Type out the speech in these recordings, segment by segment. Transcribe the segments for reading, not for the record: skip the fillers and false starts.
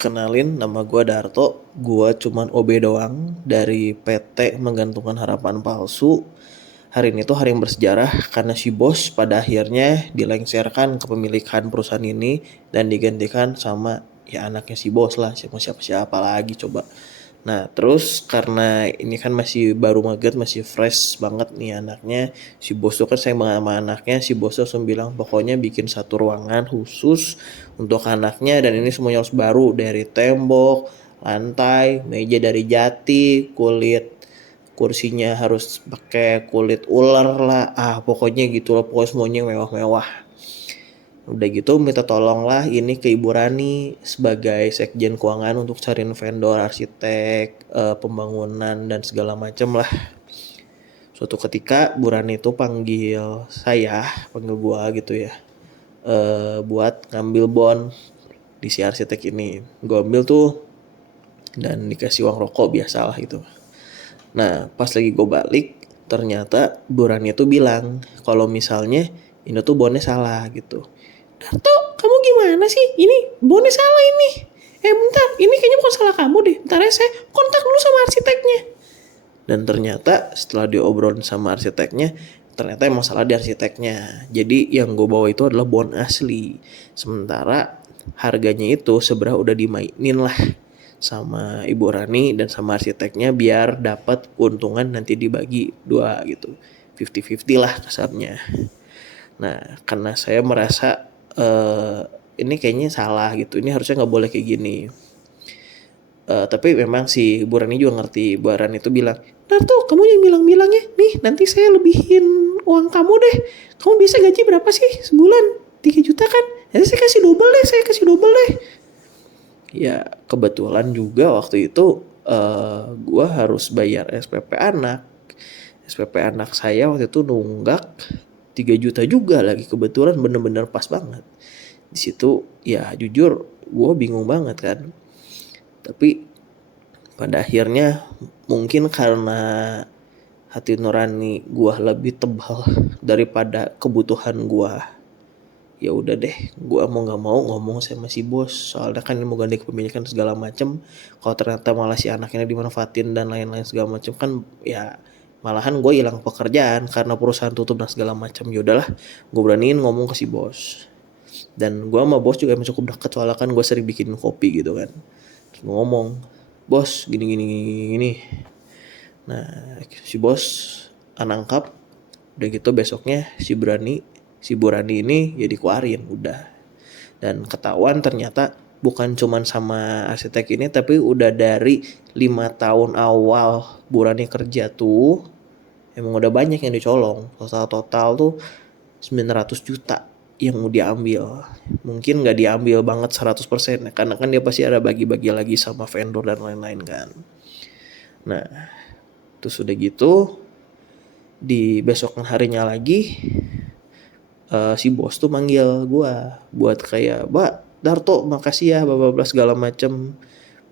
Kenalin, nama gue Darto. Gue cuman OB doang dari PT Menggantungkan Harapan Palsu. Hari ini tuh hari yang bersejarah karena si bos pada akhirnya dilengsarkan kepemilikan perusahaan ini dan digantikan sama ya anaknya si bos lah, siapa lagi coba. Nah, terus karena ini kan masih baru maget, masih fresh banget nih anaknya. Si bos tuh kan sayang banget sama anaknya. Si bos tuh langsung bilang pokoknya bikin satu ruangan khusus untuk anaknya. Dan ini semuanya harus baru. Dari tembok, lantai, meja dari jati, kulit kursinya harus pakai kulit ular lah. Pokoknya gitu loh. Pokoknya semuanya mewah-mewah. Udah gitu minta tolong lah ini ke Ibu Rani sebagai sekjen keuangan untuk cariin vendor, arsitek, pembangunan dan segala macem lah. Suatu ketika Bu Rani itu panggil gua gitu ya, buat ngambil bon di si arsitek ini. Gua ambil tuh dan dikasih uang rokok biasalah gitu. Nah pas lagi gue balik ternyata Bu Rani itu bilang kalau misalnya ini tuh bonnya salah gitu. Darto, kamu gimana sih? Ini bonnya salah ini. Bentar, ini kayaknya bukan salah kamu deh. Bentar ya, saya kontak dulu sama arsiteknya. Dan ternyata setelah diobrolin sama arsiteknya, ternyata emang salah di arsiteknya. Jadi yang gue bawa itu adalah bon asli. Sementara harganya itu sebenarnya udah dimainin lah sama Ibu Rani dan sama arsiteknya biar dapat keuntungan nanti dibagi dua gitu. 50-50 lah kasarnya. Nah, karena saya merasa ini kayaknya salah gitu. Ini harusnya nggak boleh kayak gini. Tapi memang si Bu Rani juga ngerti. Bu Rani itu bilang, Darto, kamu yang bilang-bilang ya, nih nanti saya lebihin uang kamu deh. Kamu bisa gaji berapa sih sebulan? 3 juta kan? Nanti saya kasih double deh. Ya kebetulan juga waktu itu gue harus bayar SPP anak. SPP anak saya waktu itu nunggak 3 juta juga lagi, kebetulan bener-bener pas banget. Di situ ya jujur gue bingung banget kan. Tapi pada akhirnya mungkin karena hati nurani gue lebih tebal daripada kebutuhan gue. Ya udah deh, gue mau nggak mau ngomong sama si bos. Soalnya kan ini mau ganti kepemilikan segala macem. Kalau ternyata malah si anaknya dimanfaatin dan lain-lain segala macem kan ya malahan gue hilang pekerjaan karena perusahaan tutup dan segala macam. Ya udahlah, gue beraniin ngomong ke si bos. Dan gue sama bos juga emang cukup deket soalnya kan gue sering bikin kopi gitu kan. Terus gue ngomong, bos gini. Nah si bos nangkap. Udah gitu besoknya si Burani ini ya dikeluarin udah. Dan ketahuan ternyata bukan cuman sama arsitek ini tapi udah dari 5 tahun awal Burani kerja tuh emang udah banyak yang dicolong. Total tuh 900 juta yang mau diambil. Mungkin gak diambil banget 100% karena kan dia pasti ada bagi-bagi lagi sama vendor dan lain-lain kan. Nah terus udah gitu di besokan harinya lagi si bos tuh manggil gue buat kayak, Mbak Darto makasih ya bla segala macem.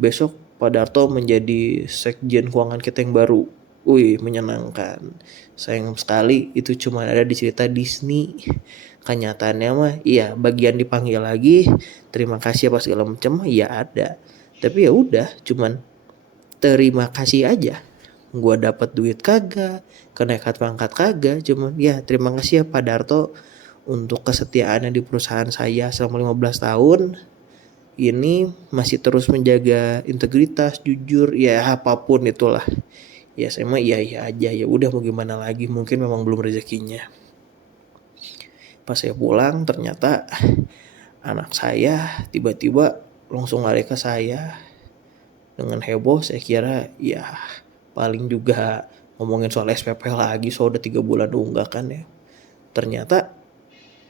Besok Pak Darto menjadi sekjen keuangan kita yang baru. Wih menyenangkan. Sayang sekali itu cuma ada di cerita Disney. Kenyataannya mah iya bagian dipanggil lagi, terima kasih apa segala macem ya ada. Tapi ya udah cuman terima kasih aja. Gua dapat duit kagak, kenaikan pangkat kagak, cuman ya terima kasih ya Pak Darto untuk kesetiaannya di perusahaan saya selama 15 tahun. Ini masih terus menjaga integritas, jujur, ya apapun itulah. Ya saya mah iya aja, ya udah mau gimana lagi, mungkin memang belum rezekinya. Pas saya pulang ternyata anak saya tiba-tiba langsung lari ke saya dengan heboh. Saya kira ya paling juga ngomongin soal SPP lagi, so udah 3 bulan nunggak kan ya. Ternyata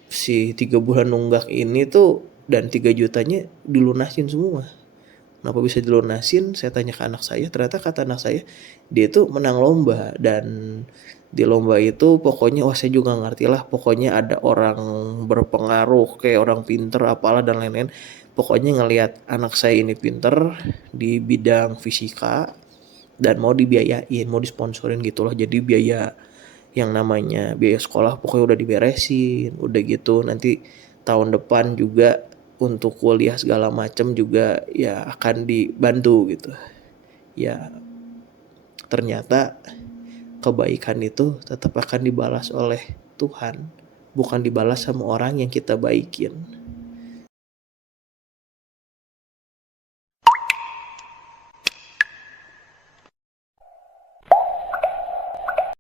si 3 bulan nunggak ini tuh dan 3 jutanya dilunasin semua. Kenapa bisa dilunasin? Saya tanya ke anak saya, ternyata kata anak saya dia tuh menang lomba. Dan di lomba itu pokoknya saya juga ngerti lah, pokoknya ada orang berpengaruh kayak orang pinter apalah dan lain-lain. Pokoknya ngelihat anak saya ini pinter di bidang fisika dan mau dibiayain, mau disponsorin gitulah. Jadi biaya yang namanya biaya sekolah pokoknya udah diberesin. Udah gitu nanti tahun depan juga untuk kuliah segala macam juga ya akan dibantu gitu. Ya ternyata kebaikan itu tetap akan dibalas oleh Tuhan, bukan dibalas sama orang yang kita baikin.